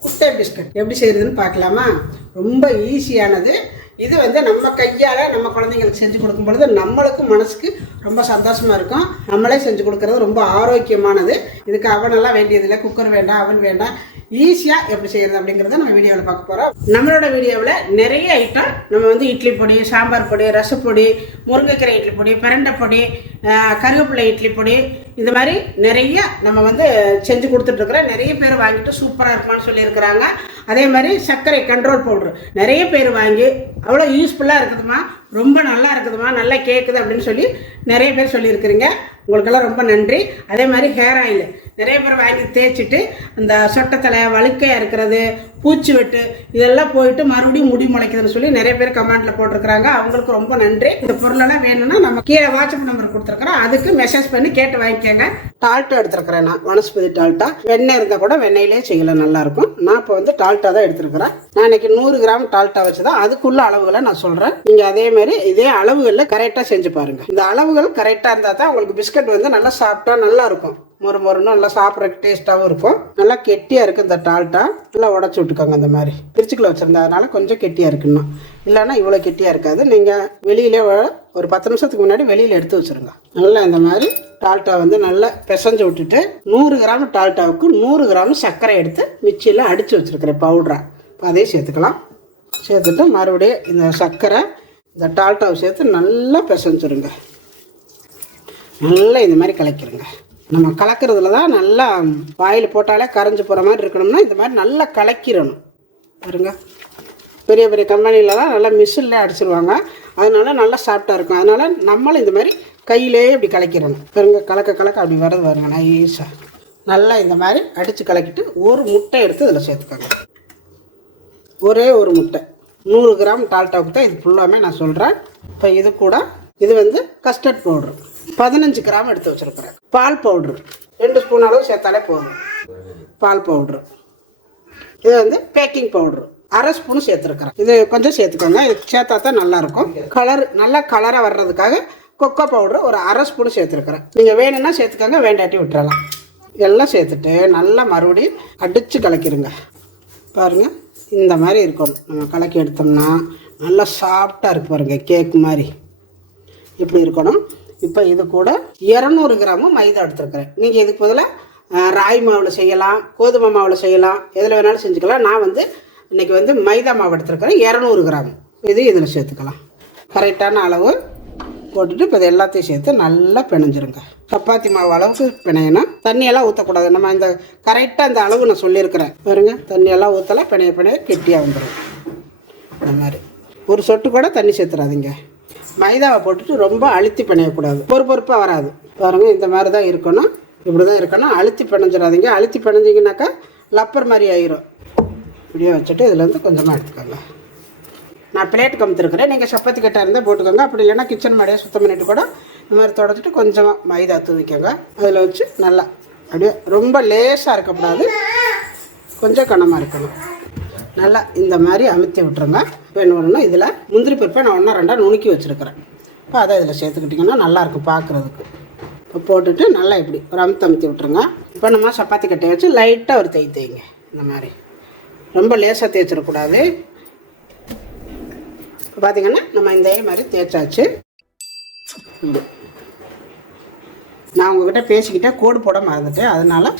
குட்டை பிஸ்கட். எப்படி செய்கிறதுன்னு பார்க்கலாமா? ரொம்ப ஈஸியானது இது வந்து நம்ம கையால் நம்ம குழந்தைங்களுக்கு செஞ்சு கொடுக்கும் பொழுது நம்மளுக்கும் மனசுக்கு ரொம்ப சந்தோஷமாக இருக்கும். நம்மளே செஞ்சு கொடுக்கறது ரொம்ப ஆரோக்கியமானது. இதுக்கு அவனெல்லாம் வேண்டியதில்லை குக்கர் வேண்டாம் அவன் வேண்டாம். ஈஸியாக எப்படி செய்யறது அப்படிங்கிறத நம்ம வீடியோவில் பார்க்க போகிறோம் நம்மளோட வீடியோவில் நிறைய ஐட்டம் நம்ம வந்து இட்லி பொடி சாம்பார் பொடி ரசப்பொடி முருங்கைக்கீரை இட்லி பொடி பிரண்டை பொடி கருவேப்பிலை இட்லி பொடி இந்த மாதிரி நிறைய நம்ம வந்து செஞ்சு கொடுத்துட்ருக்குறோம் நிறைய பேர் வாங்கிட்டு சூப்பராக இருக்குமான்னு சொல்லியிருக்கிறாங்க. அதே மாதிரி சர்க்கரை கண்ட்ரோல் பவுட்ரு நிறைய பேர் வாங்கி அவ்வளோ யூஸ்ஃபுல்லாக இருக்குதுமா ரொம்ப நல்லா இருக்குதுமா நல்லா கேட்குது அப்படின்னு சொல்லி நிறைய பேர் சொல்லியிருக்கிறீங்க. உங்களுக்கெல்லாம் ரொம்ப நன்றி. அதே மாதிரி ஹேர் ஆயில் நிறைய பேர் வாங்கி தேய்ச்சிட்டு அந்த சொட்டத்தலை வழுக்கையாக இருக்கிறது பூச்சி வெட்டு இதெல்லாம் போயிட்டு மறுபடியும் முடி முளைக்குதுன்னு சொல்லி நிறைய பேர் கமெண்ட்டில் போட்டிருக்கிறாங்க. அவங்களுக்கு ரொம்ப நன்றி. இந்த பொருளெல்லாம் வேணும்னா நம்ம கீழே வாட்ஸ்அப் நம்பர் கொடுத்துருக்குறோம். அதுக்கு மெசேஜ் பண்ணி கேட்டு வாங்கிக்கோங்க. டால்ட்டா எடுத்துருக்கிறேன் நான். வனஸ்பதி டால்ட்டா வெண்ணெய் இருந்தால் கூட வெண்ணெயிலே செய்யலாம் நல்லாயிருக்கும். நான் இப்போ வந்து டால்ட்டா தான் எடுத்துருக்கிறேன். நான் இன்னைக்கு நூறு கிராம் டால்ட்டா வச்சு தான் அதுக்குள்ள அளவுகளை நான் சொல்கிறேன் நீங்கள் அதே மாதிரி இதே அளவுகளில் கரெக்டாக செஞ்சு பாருங்கள் இந்த அளவுகள் கரெக்டாக இருந்தால் தான் உங்களுக்கு பிஸ்கட் வந்து நல்லா சாப்பிட்டா நல்லா இருக்கும். மொறு மொறுன்னு நல்லா சாப்பிட்றதுக்கு டேஸ்ட்டாகவும் இருக்கும். நல்லா கெட்டியாக இருக்குது இந்த டால்ட்டா நல்லா உடச்சி விட்டுக்கோங்க இந்த மாதிரி. பிரிச்சுக்குள்ள வச்சுருந்தா அதனால் கொஞ்சம் கெட்டியாக இருக்குன்னு இல்லைன்னா இவ்வளோ கெட்டியாக இருக்காது. நீங்கள் வெளியிலே ஒரு பத்து நிமிஷத்துக்கு முன்னாடி வெளியில் எடுத்து வச்சுருங்க. நல்லா இந்த மாதிரி டால்ட்டா வந்து நல்லா பிசைஞ்சு விட்டுட்டு நூறு கிராம் டால்ட்டாவுக்கு நூறு கிராம் சர்க்கரை எடுத்து மிக்சியில் அடித்து வச்சுருக்கிறேன் பவுட்ரை. அதையும் சேர்த்துக்கலாம். சேர்த்துட்டு மறுபடியும் இந்த சர்க்கரை இந்த டால்ட்டாவை சேர்த்து நல்லா பிசைஞ்சிருங்க. நல்லா இந்த மாதிரி கலக்கிருங்க. நம்ம கலக்கிறதுல தான் நல்லா வாயில் போட்டாலே கரைஞ்சி போகிற மாதிரி இருக்கணும்னா இந்த மாதிரி நல்லா கலக்கிடணும். பாருங்க. பெரிய பெரிய கம்பெனிலலாம் நல்லா மிஷினில் அடிச்சிருவாங்க. அதனால நல்லா சாஃப்டாக இருக்கும். அதனால நம்மளும் இந்த மாதிரி கையிலேயே இப்படி கலக்கிடணும். பாருங்க கலக்க கலக்க அப்படி வரது பாருங்க நைஸாக நல்லா இந்த மாதிரி அடித்து கலக்கிட்டு ஒரு முட்டை எடுத்து இதில் சேர்த்துக்கோங்க. ஒரே ஒரு முட்டை. நூறு கிராம் டால்டாவுக்கு தான் இது ஃபுல்லாமே நான் சொல்கிறேன் இப்போ இது கூட இது வந்து கஸ்டர்ட் பவுட்ரு பதினஞ்சு கிராம் எடுத்து வச்சுருக்குறேன். பால் பவுட்ரு ரெண்டு ஸ்பூன் அளவு சேர்த்தாலே போதும். பால் பவுட்ரு இது வந்து பேக்கிங் பவுட்ரு அரை ஸ்பூன் சேர்த்துருக்குறேன். இது கொஞ்சம் சேர்த்துக்கோங்க. இது சேர்த்தா தான் நல்லாயிருக்கும். கலர் நல்லா கலராக வர்றதுக்காக கொக்கோ பவுட்ரு ஒரு அரை ஸ்பூன் சேர்த்துருக்குறேன். நீங்கள் வேணும்னா சேர்த்துக்கோங்க வேண்டாட்டி விட்டுறலாம். எல்லாம் சேர்த்துட்டு நல்லா மறுபடியும் அடித்து கலக்கிடுங்க பாருங்கள் இந்த மாதிரி இருக்கணும் நம்ம கலக்கி எடுத்தோம்னா நல்லா சாஃப்டாக இருக்கு பாருங்கள் கேக் மாதிரி. இப்படி இருக்கணும்? இப்போ இது கூட இரநூறு கிராமு மைதா எடுத்துருக்குறேன். நீங்கள் இதுக்கு பதிலாக ராய் மாவில் செய்யலாம் கோதுமை மாவில் செய்யலாம் எதில் வேணாலும் செஞ்சுக்கலாம். நான் வந்து இன்றைக்கி வந்து மைதா மாவு எடுத்துருக்கிறேன் இரநூறு கிராம். இது இதில் சேர்த்துக்கலாம். கரெக்டான அளவு போட்டுட்டு இப்போ இது எல்லாத்தையும் சேர்த்து நல்லா பிணைஞ்சிருங்க. சப்பாத்தி மாவு அளவுக்கு பிணையணும். தண்ணியெல்லாம் ஊற்றக்கூடாது நம்ம இந்த கரெக்டாக அந்த அளவு நான் சொல்லியிருக்கிறேன். பாருங்க தண்ணியெல்லாம் ஊற்றல பிணைய பிணைய கெட்டியாக வந்துடும் இந்த மாதிரி. ஒரு சொட்டு கூட தண்ணி சேர்த்துறாதீங்க. மைதாவை போட்டுட்டு ரொம்ப அழுத்தி பிணையக்கூடாது. பொறு பொறுப்பாக வராது. பாருங்க இந்த மாதிரி தான் இருக்கணும். இப்படி தான் இருக்கணும். அழுத்தி பிணைஞ்சிடாதீங்க. அழுத்தி பிணைஞ்சிங்கனாக்கா லப்பர் மாதிரி ஆயிரும். இப்படியே வச்சுட்டு இதுலேருந்து கொஞ்சமாக எடுத்துக்கோங்க. நான் பிளேட் கமுத்துருக்குறேன். நீங்கள் சப்பாத்தி கட்டாக இருந்தால் போட்டுக்கோங்க. அப்படி இல்லைன்னா கிச்சன் மாடியை சுத்தம் பண்ணிட்டு கூட இந்த மாதிரி தொடச்சிட்டு கொஞ்சமாக மைதா தூவிக்கோங்க. அதில் வச்சு நல்லா அப்படியே ரொம்ப லேசாக இருக்கக்கூடாது கொஞ்சம் கனமாக இருக்கணும். நல்லா இந்த மாதிரி அமுத்தி விட்டுருங்க. இப்போ என்ன பண்ணணும் இதில் முந்திரி பருப்பை நான் ஒன்றா ரெண்டாக நுணுக்கி வச்சுருக்கிறேன். இப்போ அதை இதில் சேர்த்துக்கிட்டிங்கன்னா நல்லாயிருக்கும் பார்க்குறதுக்கு இப்போ போட்டுட்டு நல்லா இப்படி ஒரு அமுத்து அமுத்தி விட்டுருங்க. இப்போ நம்ம சப்பாத்தி கட்டையை வச்சு லைட்டாக ஒரு தேய் தேய்ங்க. இந்த மாதிரி. ரொம்ப லேசாக தேய்ச்சிடக்கூடாது. இப்போ பார்த்தீங்கன்னா நம்ம இந்த மாதிரி தேய்ச்சாச்சு. நான் உங்ககிட்ட பேசிக்கிட்டே கோடு போட மறந்துட்டேன். அதனால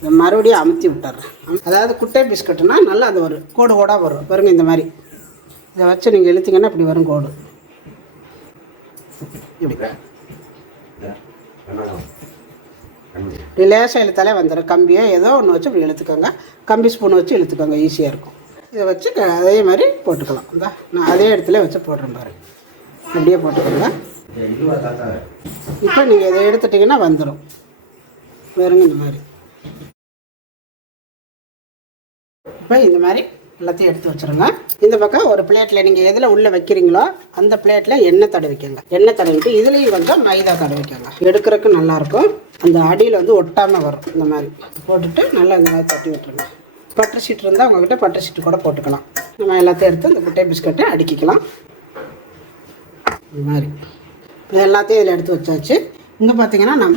மறுபடியும் அமுத்தி விட்டுறேன். அதாவது குட்டை பிஸ்கட்டுனா நல்லா அது வரும் கோடு கோடாக வரும். பாருங்கள் இந்த மாதிரி. இதை வச்சு நீங்கள் இழுத்தீங்கன்னா இப்படி வரும் கோடு. இப்படி. இப்படி லேசாக இழுத்தாலே வந்துடும் கம்பியோ ஏதோ ஒன்று வச்சு இப்படி இழுத்துக்கோங்க. கம்பி ஸ்பூன் வச்சு இழுத்துக்கோங்க. ஈஸியாக இருக்கும். இதை வச்சு க- அதே மாதிரி போட்டுக்கலாம். இந்த நான் அதே இடத்துல வச்சு போடுறேன் பாருங்கள் அப்படியே போட்டுக்கோங்க. இப்போ நீங்கள் இதை எடுத்துட்டிங்கன்னா வந்துடும் வேறுங்க இந்த மாதிரி. இப்போ இந்த மாதிரி எல்லாத்தையும் எடுத்து வச்சுருங்க. இந்த பக்கம் ஒரு பிளேட்டில் நீங்கள் எதில் உள்ளே வைக்கிறீங்களோ அந்த பிளேட்டில் எண்ணெய் தடவிக்கங்க. எண்ணெய் தடவிட்டு இதுலேயும் கொஞ்சம் மைதா தடவிக்கங்க. எடுக்கிறதுக்கு நல்லாயிருக்கும் அந்த அடியில் வந்து ஒட்டாமல் வரும் இந்த மாதிரி. போட்டுட்டு நல்லா இந்த மாதிரி தட்டி விட்டுருங்க. பட்டர் ஷீட் இருந்தால் உங்கள்கிட்ட பட்டர் ஷீட்டு கூட போட்டுக்கலாம். நம்ம எல்லாத்தையும் எடுத்து அந்த குட்டை பிஸ்கட்டை அடுக்கிக்கலாம். இந்த மாதிரி. இப்போ எல்லாத்தையும் இதில் எடுத்து வச்சாச்சு. இங்கே பார்த்தீங்கன்னா நான்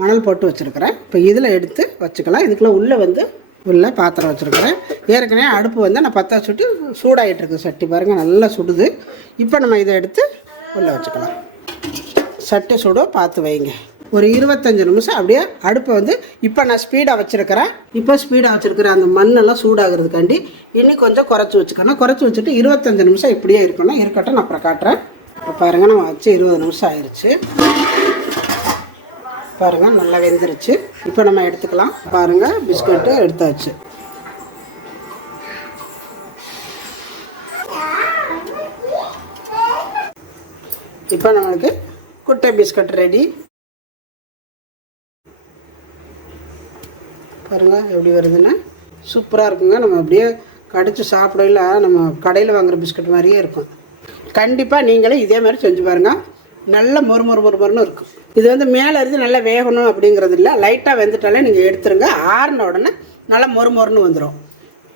மணல் போட்டு வச்சுருக்கிறேன். இப்போ இதில் எடுத்து வச்சுக்கலாம். இதுக்குள்ளே உள்ளே வந்து உள்ள பாத்திரம் வச்சுருக்கிறேன். ஏற்கனவே அடுப்பு வந்து நான் பற்ற சுட்டு சூடாகிட்டுருக்கு சட்டி. பாருங்கள் நல்லா சுடுது. இப்போ நம்ம இதை எடுத்து உள்ளே வச்சுக்கலாம். சட்டி சுடோ பார்த்து வைங்க. ஒரு இருபத்தஞ்சு நிமிஷம் அப்படியே அடுப்பை வந்து இப்போ நான் ஸ்பீடாக வச்சுருக்கிறேன். இப்போ ஸ்பீடாக வச்சுருக்கிறேன் அந்த மண்ணெல்லாம் சூடாகிறதுக்காண்டி இன்னும் கொஞ்சம் குறைச்சி வச்சுக்கணும். குறைச்சி வச்சுட்டு இருபத்தஞ்சு நிமிஷம் இப்படியே இருக்கணும். இருக்கட்டும் நான் அப்புறம் காட்டுறேன். இப்போ பாருங்கள் நம்ம வச்சு இருபது நிமிஷம் ஆயிடுச்சு பாருங்கள் நல்லா வெந்துருச்சு. இப்போ நம்ம எடுத்துக்கலாம். பாருங்கள் பிஸ்கட்டு எடுத்தாச்சு. இப்போ நம்மளுக்கு குட்டை பிஸ்கட் ரெடி. பாருங்க எப்படி வருதுன்னு சூப்பராக இருக்குங்க. நம்ம அப்படியே கடிச்சு சாப்பிடல நம்ம கடையில் வாங்குற பிஸ்கட் மாதிரியே இருக்கும். கண்டிப்பாக நீங்களும் இதே மாதிரி செஞ்சு பாருங்கள் நல்ல மொறு மொறு மொறு மொறுன்னு இருக்கும். இது வந்து மேலே இருந்து நல்லா வேகணும் அப்படிங்கிறது இல்லை. லைட்டாக வெந்துட்டாலே நீங்கள் எடுத்துருங்க. ஆறின உடனே நல்லா மொறு மொறுன்னு வந்துடும்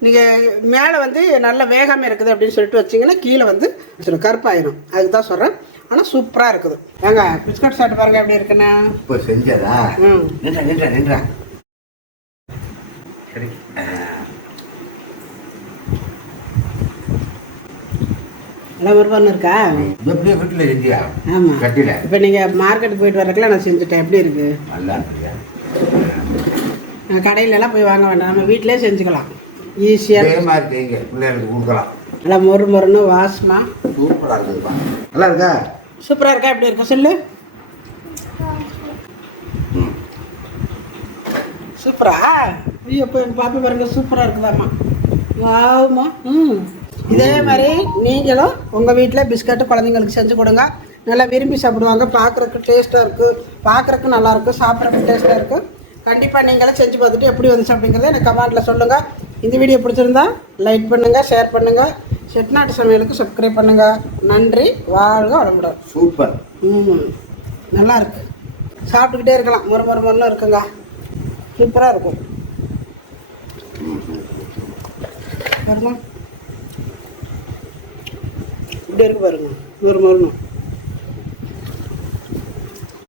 நீங்கள் மேலே வந்து நல்லா வேகாமல் இருக்குது அப்படின்னு சொல்லிட்டு வச்சிங்கன்னா கீழே வந்து வச்சிடும் கருப்பாயிரும். அதுக்கு தான் சொல்கிறேன் ஆனால் சூப்பராக இருக்குது. ஏங்க பிஸ்கட் சாப்பிட்டு பாருங்க எப்படி இருக்குண்ணா இப்போ செஞ்சதா? ம். நின்றா நின்றா நின்றா. சரி. நல்லா ஒருவன் இருக்கா? எப்படியே வீட்டில் செஞ்சியா ஆமாம் கட்டில இப்போ நீங்கள் மார்க்கெட் போயிட்டு வரக்குள்ள நான் செஞ்சுட்டேன். எப்படி இருக்குது நல்லா இருக்கியா? நான் கடையிலலாம் போய் வாங்க வேண்டாம். நம்ம வீட்டிலே செஞ்சுக்கலாம். ஈஸியாக இதே மாதிரி செய்யுங்க பிள்ளைகளுக்கு கொடுக்கலாம். நல்லா மொறு மொறுன்னு வாசமா. சூப்பராக இருக்குதுப்பா. நல்லா இருக்கா? சூப்பராக இருக்கா? எப்படி இருக்கா? சொல்லு. சூப்பரா? ஐயோ இப்போ எங்கள் பாப்பா பாருங்க சூப்பராக இருக்குதாம்மா. வாவுமா ம். இதே மாதிரி நீங்களும் உங்கள் வீட்டில் பிஸ்கட்டு குழந்தைங்களுக்கு செஞ்சு கொடுங்க. நல்லா விரும்பி சாப்பிடுவாங்க. பார்க்குறக்கு டேஸ்ட்டாக இருக்குது பார்க்குறக்கு நல்லாயிருக்கும் சாப்பிட்றக்கு டேஸ்ட்டாக இருக்கும் கண்டிப்பாக நீங்களும் செஞ்சு பார்த்துட்டு எப்படி வந்துச்சு அப்படிங்கிறத எனக்கு கமெண்ட்டில் சொல்லுங்கள் இந்த வீடியோ பிடிச்சிருந்தா லைக் பண்ணுங்கள் ஷேர் பண்ணுங்கள் செட்நாட்டு சமையலுக்கு சப்ஸ்கிரைப் பண்ணுங்கள் நன்றி. வாழ்க வளமுடன். சூப்பர். ம். நல்லா இருக்கு. சாப்பிட்டுக்கிட்டே இருக்கலாம். மொறு மொறு மொறுன்னு இருக்குங்க. சூப்பராக இருக்கும். பாருங்க இப்படி இருக்கு பாருங்க. ஒரு மொறுன்னு